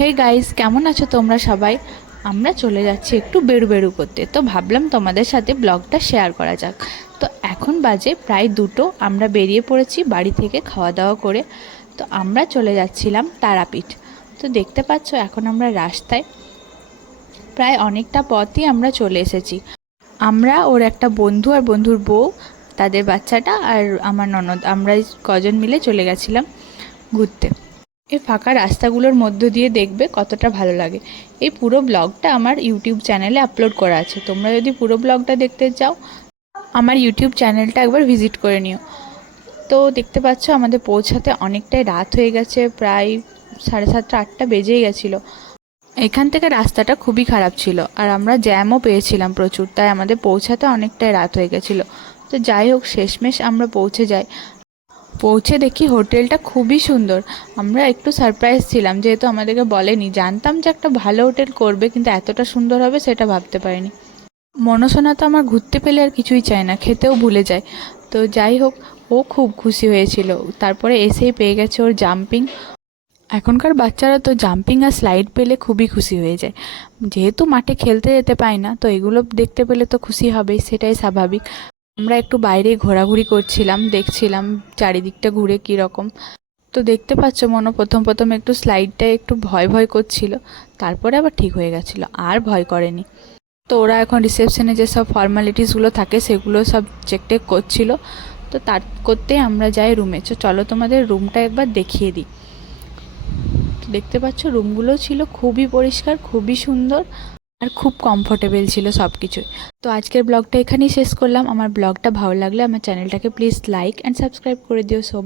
Hey guys, কেমন আছো তোমরা সবাই? আমরা চলে যাচ্ছি একটু বেড়ু বেড়ু করতে, তো ভাবলাম তোমাদের সাথে ব্লগটা শেয়ার করা যাক। তো এখন বাজে প্রায় 2টো, আমরা বেরিয়ে পড়েছি বাড়ি থেকে খাওয়া দাওয়া করে। তো আমরা চলে যাচ্ছিলাম তারাপীঠ। তো দেখতে পাচ্ছ এখন আমরা রাস্তায়, প্রায় অনেকটা পথই আমরা চলে এসেছি। আমরা ওর একটা বন্ধু আর বন্ধুর বউ, তাদের বাচ্চাটা আর আমার ননদ, আমরা কজন মিলে চলে গেছিলাম ঘুরতে। এই ফাঁকা রাস্তাগুলোর মধ্য দিয়ে দেখবে কতটা ভালো লাগে। এই পুরো ব্লগটা আমার ইউটিউব চ্যানেলে আপলোড করা আছে, তোমরা যদি পুরো ব্লগটা দেখতে চাও আমার ইউটিউব চ্যানেলটা একবার ভিজিট করে নিও। তো দেখতে পাচ্ছ আমাদের পৌঁছাতে অনেকটাই রাত হয়ে গেছে, প্রায় 7:30 8টা বেজেই গেছিলো। এখান থেকে রাস্তাটা খুবই খারাপ ছিল আর আমরা জ্যামও পেয়েছিলাম প্রচুর, তাই আমাদের পৌঁছাতে অনেকটাই রাত হয়ে গেছিলো। তো যাই হোক, শেষমেশ আমরা পৌঁছে যাই। পৌঁছে দেখি হোটেলটা খুবই সুন্দর। আমরা একটু সারপ্রাইজ ছিলাম, যেহেতু আমাদেরকে বলেনি। জানতাম যে একটা ভালো হোটেল করবে, কিন্তু এতটা সুন্দর হবে সেটা ভাবতে পারিনি। মনসোনা তো আমার ঘুরতে পেলে আর কিছুই চায় না, খেতেও ভুলে যায়। তো যাই হোক, ও খুব খুশি হয়েছিল। তারপরে এসেই পেয়ে গেছে ওর জাম্পিং। এখনকার বাচ্চারা তো জাম্পিং আর স্লাইড পেলে খুবই খুশি হয়ে যায়। যেহেতু মাঠে খেলতে যেতে পায় না, তো এগুলো দেখতে পেলে তো খুশি হবেই, সেটাই স্বাভাবিক। আমরা একটু বাইরে ঘোরাঘুরি করছিলাম, দেখছিলাম চারিদিকটা ঘুরে কীরকম। তো দেখতে পাচ্ছ মনে প্রথম প্রথম একটু স্লাইডটায় একটু ভয় ভয় করছিল, তারপরে আবার ঠিক হয়ে গেছিলো, আর ভয় করেনি। তো ওরা এখন রিসেপশনে যেসব ফর্মালিটিসগুলো থাকে সেগুলো সব চেক টেক করছিল। তো তার করতেই আমরা যাই রুমে। চলো তোমাদের রুমটা একবার দেখিয়ে দিই। দেখতে পাচ্ছ রুমগুলো ছিল খুবই পরিষ্কার, খুবই সুন্দর আর খুব কমফোর্টেবল ছিল সব কিছুই। তো আজকের ব্লগটা এখানেই শেষ করলাম। আমার ব্লগটা ভালো লাগলে আমার চ্যানেলটাকে প্লিজ লাইক অ্যান্ড সাবস্ক্রাইব করে দিও সব।